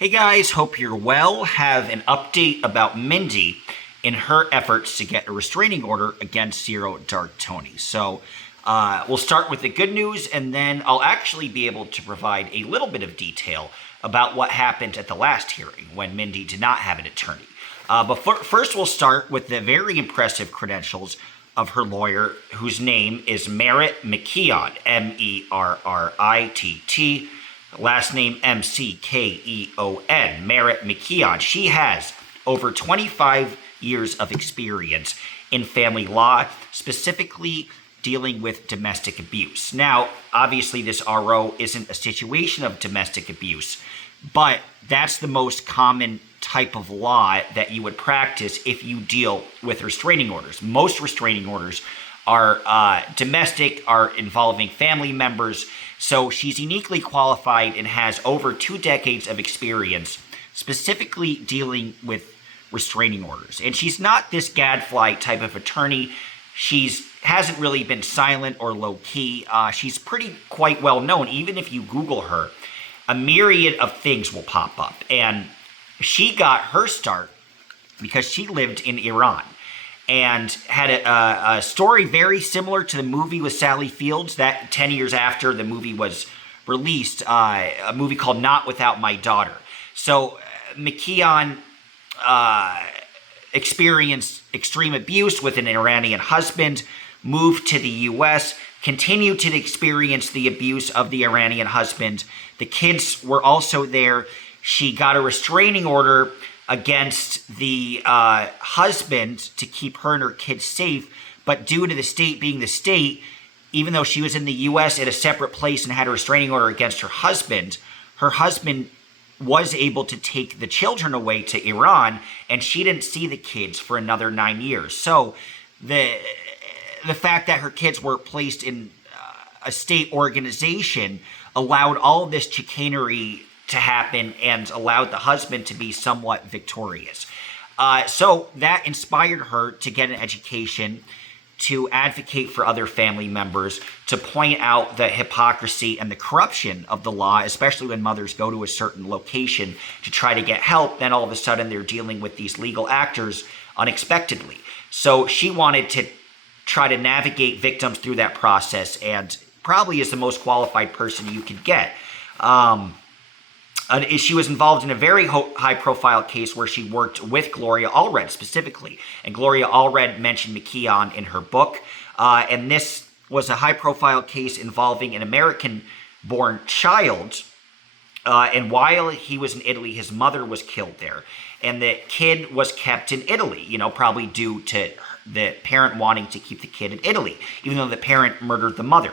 Hey guys, hope you're well. Have an update about Mindy in her efforts to get a restraining order against Zero Dark Tony. We'll start with the good news, and then I'll actually be able to provide a little bit of detail about what happened at the last hearing when Mindy did not have an attorney. First, we'll start with the very impressive credentials of her lawyer, whose name is Merritt McKeon, Merritt. Last name Mckeon, Merritt McKeon. She has over 25 years of experience in family law, specifically dealing with domestic abuse. Now, obviously, this RO isn't a situation of domestic abuse, but that's the most common type of law that you would practice if you deal with restraining orders. Most restraining orders are domestic, are involving family members. So she's uniquely qualified and has over 2 decades of experience specifically dealing with restraining orders. And she's not this gadfly type of attorney. Hasn't really been silent or low-key. She's quite well known. Even if you Google her, a myriad of things will pop up. And she got her start because she lived in Iran and had a story very similar to the movie with Sally Fields that 10 years after the movie was released, a movie called Not Without My Daughter. So McKeon experienced extreme abuse with an Iranian husband, moved to the U.S., continued to experience the abuse of the Iranian husband. The kids were also there. She got a restraining order against the husband to keep her and her kids safe, but due to the state being the state, even though she was in the U.S. at a separate place and had a restraining order against her husband was able to take the children away to Iran, and she didn't see the kids for another 9 years. So the fact that her kids were placed in a state organization allowed all of this chicanery to happen and allowed the husband to be somewhat victorious. So that inspired her to get an education, to advocate for other family members, to point out the hypocrisy and the corruption of the law, especially when mothers go to a certain location to try to get help. Then all of a sudden they're dealing with these legal actors unexpectedly. So she wanted to try to navigate victims through that process, and probably is the most qualified person you could get. She was involved in a very high-profile case where she worked with Gloria Allred specifically. And Gloria Allred mentioned McKeon in her book. And this was a high-profile case involving an American-born child. And while he was in Italy, his mother was killed there. And the kid was kept in Italy, probably due to the parent wanting to keep the kid in Italy, even though the parent murdered the mother.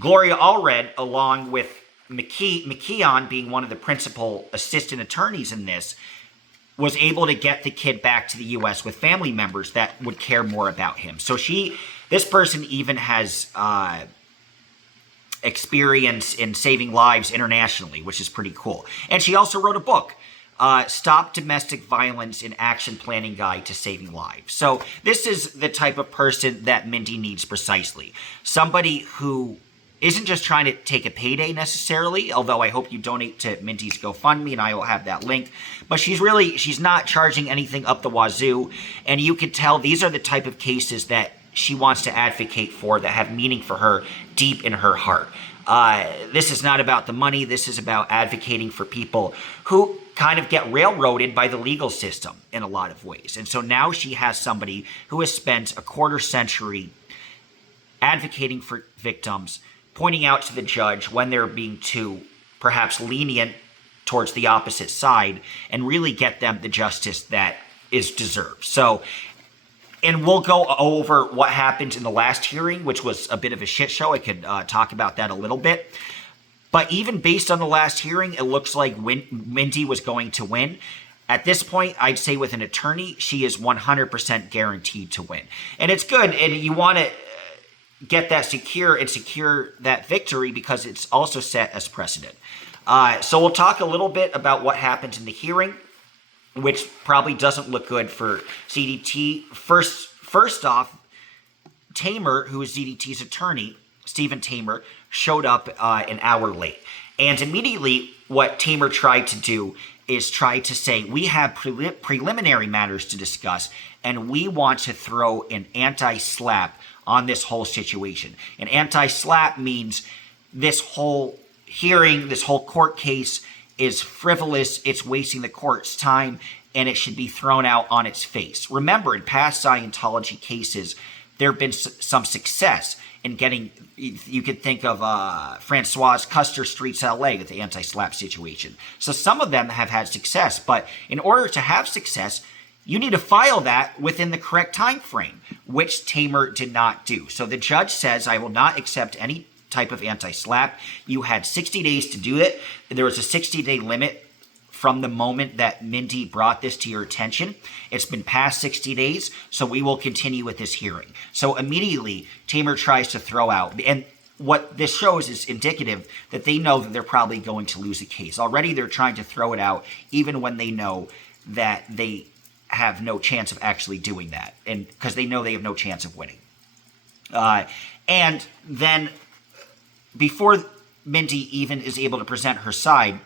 Gloria Allred, along with McKeon being one of the principal assistant attorneys in this, was able to get the kid back to the U.S. with family members that would care more about him. So this person even has experience in saving lives internationally, which is pretty cool. And she also wrote a book, Stop Domestic Violence, an Action Planning Guide to Saving Lives. So this is the type of person that Mindy needs precisely. Somebody who isn't just trying to take a payday necessarily, although I hope you donate to Mindy's GoFundMe, and I will have that link. But she's not charging anything up the wazoo, and you can tell these are the type of cases that she wants to advocate for, that have meaning for her deep in her heart. This is not about the money. This is about advocating for people who kind of get railroaded by the legal system in a lot of ways. And so now she has somebody who has spent a quarter century advocating for victims, pointing out to the judge when they're being too, perhaps, lenient towards the opposite side, and really get them the justice that is deserved. And we'll go over what happened in the last hearing, which was a bit of a shit show. I could talk about that a little bit. But even based on the last hearing, it looks like Mindy was going to win. At this point, I'd say with an attorney, she is 100% guaranteed to win. And it's good, and you want to get that secure that victory, because it's also set as precedent. So we'll talk a little bit about what happened in the hearing, which probably doesn't look good for ZDT. First off, Tamer, who is ZDT's attorney, Stephen Tamer, showed up an hour late. And immediately what Tamer tried to do is try to say, we have preliminary matters to discuss, and we want to throw an anti-slap on this whole situation. An anti-slap means this whole hearing, this whole court case is frivolous, it's wasting the court's time, and it should be thrown out on its face. Remember, in past Scientology cases, there have been some success in getting, you could think of Francois Custer Street's LA with the anti-slap situation. So some of them have had success, but in order to have success, you need to file that within the correct time frame, which Tamer did not do. So the judge says, I will not accept any type of anti-slap. You had 60 days to do it. There was a 60-day limit from the moment that Mindy brought this to your attention. It's been past 60 days, so we will continue with this hearing. So immediately, Tamer tries to throw out, and what this shows is indicative that they know that they're probably going to lose a case. Already they're trying to throw it out, even when they know that they have no chance of actually doing that, and because they know they have no chance of winning. And then, before Mindy even is able to present her side,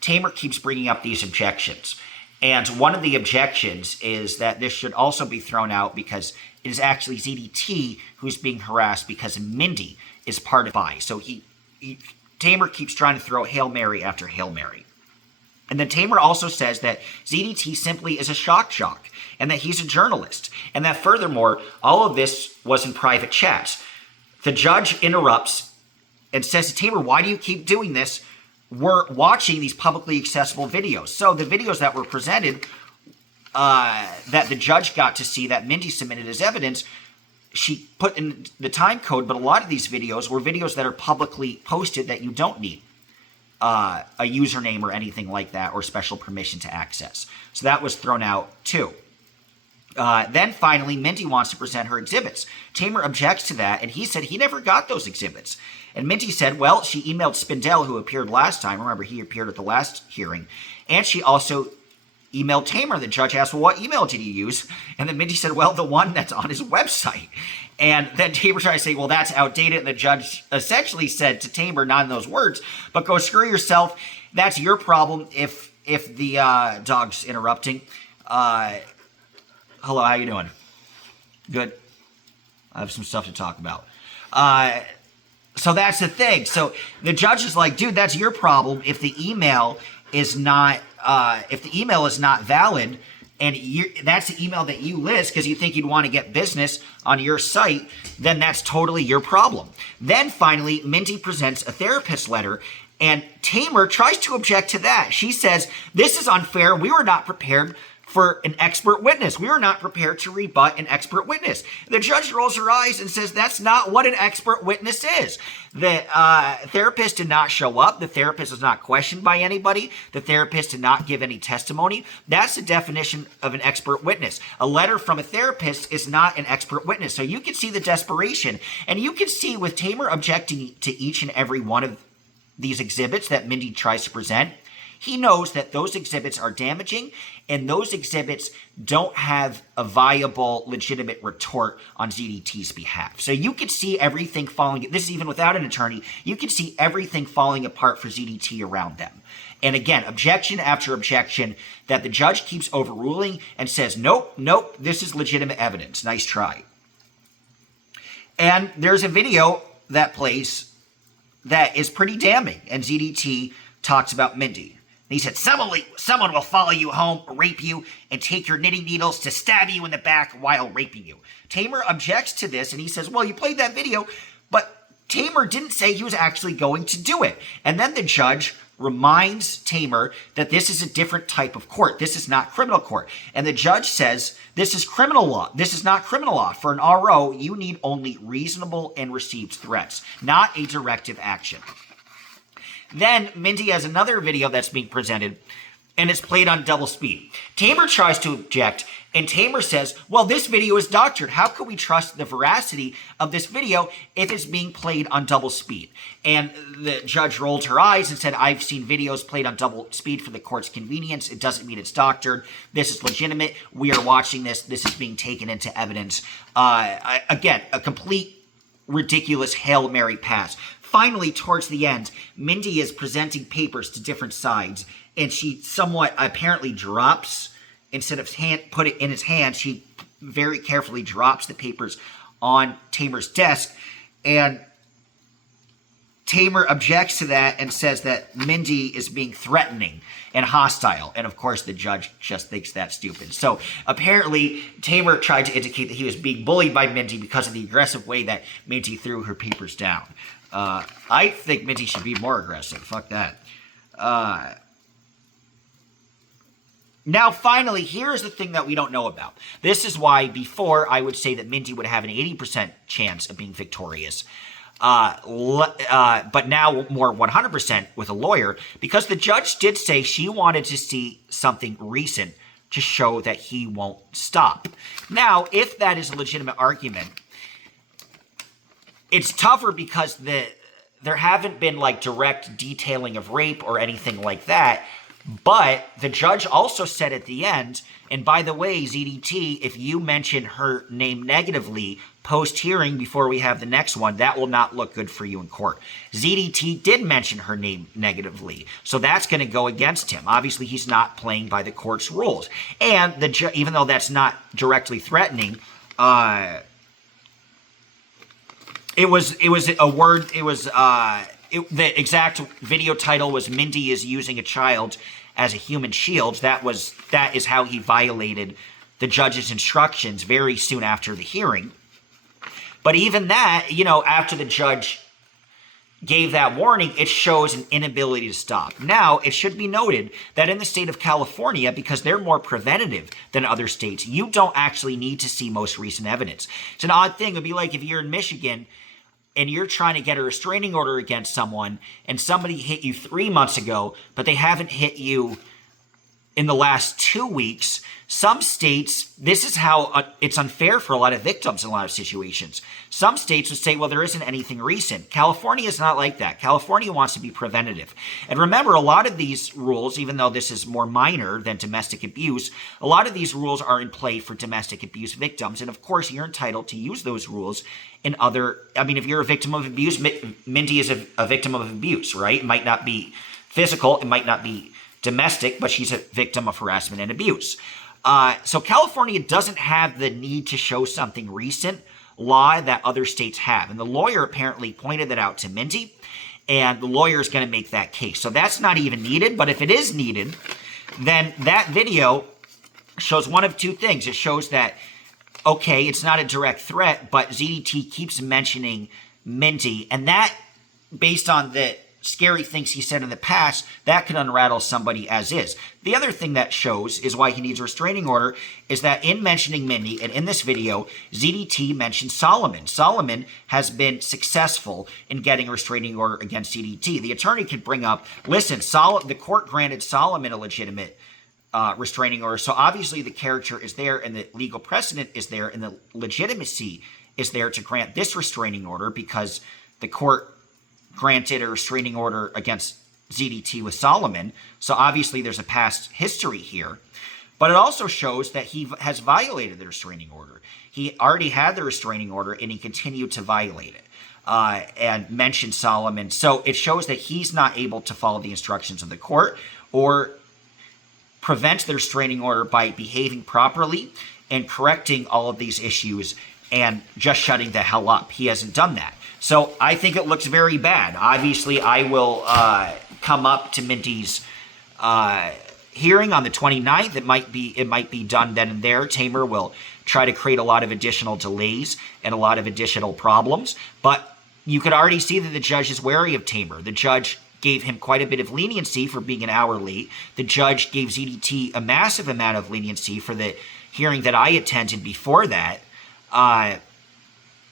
Tamer keeps bringing up these objections. And one of the objections is that this should also be thrown out because it is actually ZDT who's being harassed because Mindy is part of it. So Tamer keeps trying to throw Hail Mary after Hail Mary. And then Tamer also says that ZDT simply is a shock jock and that he's a journalist. And that furthermore, all of this was in private chats. The judge interrupts and says to Tamer, why do you keep doing this? We're watching these publicly accessible videos. So the videos that were presented, that the judge got to see, that Mindy submitted as evidence, she put in the time code, but a lot of these videos were videos that are publicly posted that you don't need a username or anything like that or special permission to access. So that was thrown out too. Then finally, Mindy wants to present her exhibits. Tamer objects to that, and he said he never got those exhibits. And Mindy said, well, she emailed Spindell, who appeared last time. Remember, he appeared at the last hearing. And she also emailed Tamer. The judge asked, well, what email did he use? And then Mindy said, well, the one that's on his website. And then Tamer tried to say, well, that's outdated. And the judge essentially said to Tamer, not in those words, but go screw yourself. That's your problem if the dog's interrupting. Hello, how you doing? Good. I have some stuff to talk about. So that's the thing. So the judge is like, dude, that's your problem. If the email is not, valid, and that's the email that you list because you think you'd want to get business on your site, then that's totally your problem. Then finally, Mindy presents a therapist letter, and Tamer tries to object to that. She says, this is unfair. We were not prepared for an expert witness. We were not prepared to rebut an expert witness. The judge rolls her eyes and says, that's not what an expert witness is. The therapist did not show up. The therapist was not questioned by anybody. The therapist did not give any testimony. That's the definition of an expert witness. A letter from a therapist is not an expert witness. So you can see the desperation, and you can see with Tamer objecting to each and every one of these exhibits that Mindy tries to present, he knows that those exhibits are damaging, and those exhibits don't have a viable, legitimate retort on ZDT's behalf. So you can see everything falling, this is even without an attorney, you can see everything falling apart for ZDT around them. And again, objection after objection that the judge keeps overruling and says, nope, this is legitimate evidence. Nice try. And there's a video that plays that is pretty damning, and ZDT talks about Mindy. He said, someone will follow you home, rape you, and take your knitting needles to stab you in the back while raping you. Tamer objects to this, and he says, well, you played that video, but Tamer didn't say he was actually going to do it. And then the judge reminds Tamer that this is a different type of court. This is not criminal court. And the judge says, this is criminal law. This is not criminal law. For an RO, you need only reasonable and received threats, not a directive action. Then Mindy has another video that's being presented, and it's played on double speed. Tamer tries to object, and Tamer says, well, this video is doctored. How can we trust the veracity of this video if it's being played on double speed? And the judge rolled her eyes and said, I've seen videos played on double speed for the court's convenience. It doesn't mean it's doctored. This is legitimate. We are watching this. This is being taken into evidence. Again, a complete ridiculous Hail Mary pass. Finally, towards the end, Mindy is presenting papers to different sides, and she somewhat apparently drops, instead of put it in his hand, she very carefully drops the papers on Tamer's desk, and Tamer objects to that and says that Mindy is being threatening and hostile. And of course, the judge just thinks that's stupid. So apparently, Tamer tried to indicate that he was being bullied by Mindy because of the aggressive way that Mindy threw her papers down. I think Mindy should be more aggressive. Fuck that. Now, finally, here is the thing that we don't know about. This is why before I would say that Mindy would have an 80% chance of being victorious. But now more 100% with a lawyer, because the judge did say she wanted to see something recent to show that he won't stop. Now, if that is a legitimate argument, it's tougher because there haven't been like direct detailing of rape or anything like that. But the judge also said at the end, and by the way, ZDT, if you mention her name negatively post-hearing before we have the next one, that will not look good for you in court. ZDT did mention her name negatively, so that's going to go against him. Obviously, he's not playing by the court's rules. And even though that's not directly threatening, it was a word, the exact video title was "Mindy is using a child as a human shield." That is how he violated the judge's instructions very soon after the hearing. But even that, after the judge gave that warning, it shows an inability to stop. Now, it should be noted that in the state of California, because they're more preventative than other states, you don't actually need to see most recent evidence. It's an odd thing. It would be like if you're in Michigan and you're trying to get a restraining order against someone, and somebody hit you 3 months ago, but they haven't hit you in the last 2 weeks. Some states, this is how it's unfair for a lot of victims in a lot of situations. Some states would say, well, there isn't anything recent. California is not like that. California wants to be preventative. And remember, a lot of these rules, even though this is more minor than domestic abuse, a lot of these rules are in play for domestic abuse victims. And of course, you're entitled to use those rules in if you're a victim of abuse, Mindy is a victim of abuse, right? It might not be physical, it might not be domestic, but she's a victim of harassment and abuse. So California doesn't have the need to show something recent law that other states have. And the lawyer apparently pointed that out to Mindy, and the lawyer is going to make that case. So that's not even needed, but if it is needed, then that video shows one of two things. It shows that, okay, it's not a direct threat, but ZDT keeps mentioning Mindy, and that, based on the scary things he said in the past, that could unrattle somebody as is. The other thing that shows is why he needs a restraining order is that in mentioning Mindy, and in this video, ZDT mentioned Solomon. Solomon has been successful in getting a restraining order against ZDT. The attorney could bring up, listen, the court granted Solomon a legitimate restraining order, so obviously the character is there, and the legal precedent is there, and the legitimacy is there to grant this restraining order because the court granted a restraining order against ZDT with Solomon. So obviously there's a past history here. But it also shows that he has violated the restraining order. He already had the restraining order, and he continued to violate it and mentioned Solomon. So it shows that he's not able to follow the instructions of the court or prevent the restraining order by behaving properly and correcting all of these issues and just shutting the hell up. He hasn't done that. So I think it looks very bad. Obviously, I will come up to Mindy's hearing on the 29th. It might be done then and there. Tamer will try to create a lot of additional delays and a lot of additional problems. But you could already see that the judge is wary of Tamer. The judge gave him quite a bit of leniency for being an hour late. The judge gave ZDT a massive amount of leniency for the hearing that I attended before that.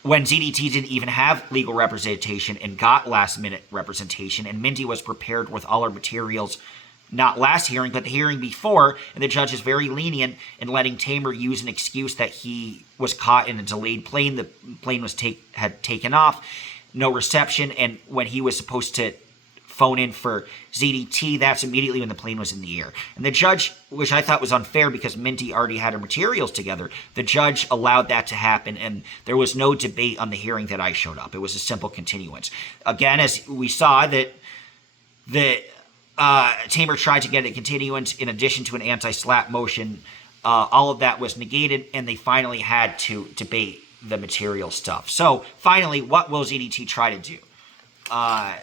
When ZDT didn't even have legal representation and got last-minute representation, and Mindy was prepared with all her materials, not last hearing, but the hearing before, and the judge is very lenient in letting Tamer use an excuse that he was caught in a delayed plane. The plane had taken off, no reception, and when he was supposed to phone in for ZDT, that's immediately when the plane was in the air. And the judge, which I thought was unfair because Mindy already had her materials together, the judge allowed that to happen, and there was no debate on the hearing that I showed up. It was a simple continuance. Again, as we saw, that Tamer tried to get a continuance in addition to an anti-slap motion. All of that was negated, and they finally had to debate the material stuff. So, finally, what will ZDT try to do?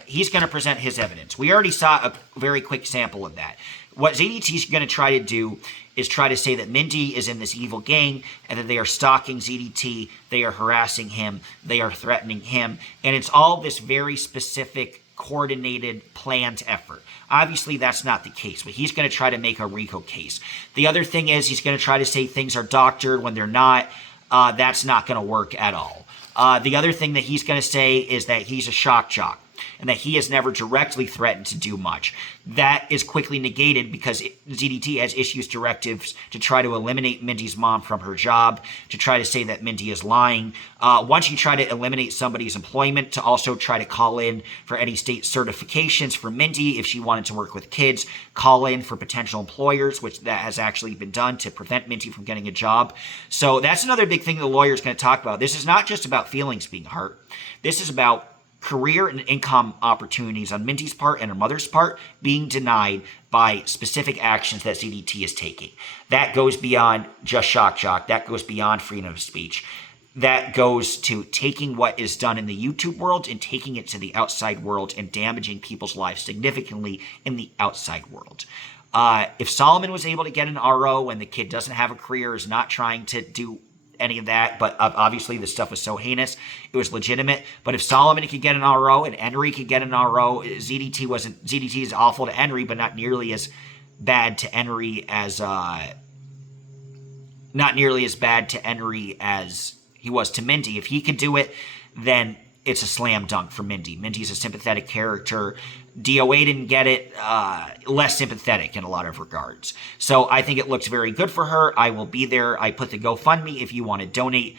He's going to present his evidence. We already saw a very quick sample of that. What ZDT is going to try to do is try to say that Mindy is in this evil gang and that they are stalking ZDT, they are harassing him, they are threatening him, and it's all this very specific, coordinated, planned effort. Obviously, that's not the case, but he's going to try to make a RICO case. The other thing is he's going to try to say things are doctored when they're not. That's not going to work at all. The other thing that he's going to say is that he's a shock jock and that he has never directly threatened to do much. That is quickly negated because ZDT has issued directives to try to eliminate Mindy's mom from her job, to try to say that Mindy is lying. Once you try to eliminate somebody's employment, to also try to call in for any state certifications for Mindy if she wanted to work with kids, call in for potential employers, which that has actually been done to prevent Mindy from getting a job. So that's another big thing the lawyer is going to talk about. This is not just about feelings being hurt. This is about career and income opportunities on Mindy's part and her mother's part being denied by specific actions that ZDT is taking. That goes beyond just shock jock. That goes beyond freedom of speech. That goes to taking what is done in the YouTube world and taking it to the outside world and damaging people's lives significantly in the outside world. If Solomon was able to get an RO and the kid doesn't have a career, is not trying to do any of that, but obviously this stuff was so heinous, it was legitimate. But if Solomon could get an RO and Henry could get an RO, ZDT is awful to Henry, but not nearly as bad to Henry as he was to Mindy. If he could do it, then it's a slam dunk for Mindy. Mindy's a sympathetic character. DOA didn't get it, less sympathetic in a lot of regards. So I think it looks very good for her. I will be there. I put the GoFundMe if you want to donate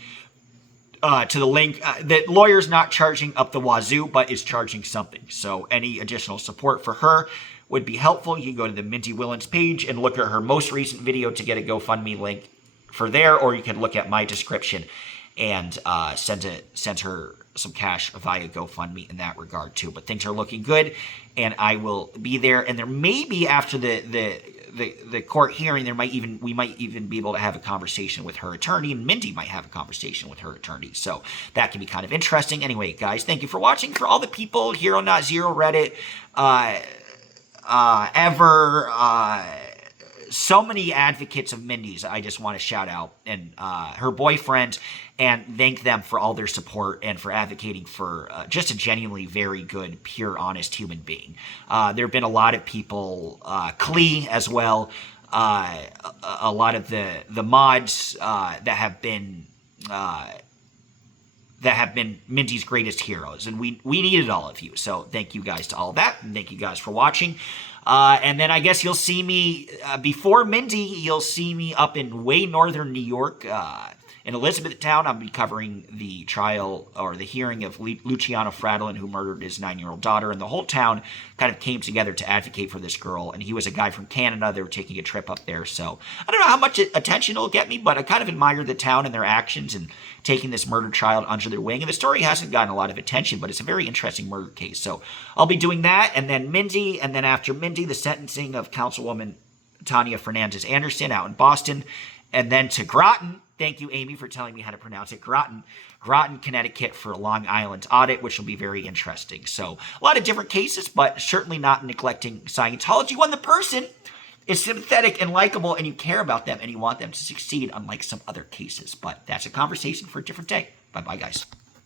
to the link. The lawyer's not charging up the wazoo, but is charging something. So any additional support for her would be helpful. You can go to the Mindy Willens page and look at her most recent video to get a GoFundMe link for there, or you can look at my description and send her some cash via GoFundMe in that regard too. But things are looking good, and I will be there. And there may be, after the court hearing, we might even be able to have a conversation with her attorney, and Mindy might have a conversation with her attorney. So that can be kind of interesting. Anyway, guys, thank you for watching. For all the people, Hero Not Zero, Reddit, so many advocates of Mindy's I just want to shout out, and her boyfriend, and thank them for all their support and for advocating for just a genuinely very good, pure, honest human being. There have been a lot of people, Klee as well, a lot of the mods that have been Mindy's greatest heroes, and we needed all of you. So thank you guys to all of that, and thank you guys for watching. And then I guess you'll see me, before Mindy, you'll see me up in way northern New York, in Elizabethtown. I'll be covering the trial or the hearing of Luciano Fradlin, who murdered his 9-year-old daughter, and the whole town kind of came together to advocate for this girl. And he was a guy from Canada. They were taking a trip up there. So I don't know how much attention it'll get me, but I kind of admire the town and their actions and taking this murdered child under their wing. And the story hasn't gotten a lot of attention, but it's a very interesting murder case. So I'll be doing that, and then Mindy, and then after Mindy, the sentencing of Councilwoman Tanya Fernandez Anderson out in Boston, and then to Groton. Thank you, Amy, for telling me how to pronounce it. Groton, Connecticut, for a Long Island audit, which will be very interesting. So a lot of different cases, but certainly not neglecting Scientology when the person is sympathetic and likable and you care about them and you want them to succeed, unlike some other cases. But that's a conversation for a different day. Bye-bye, guys.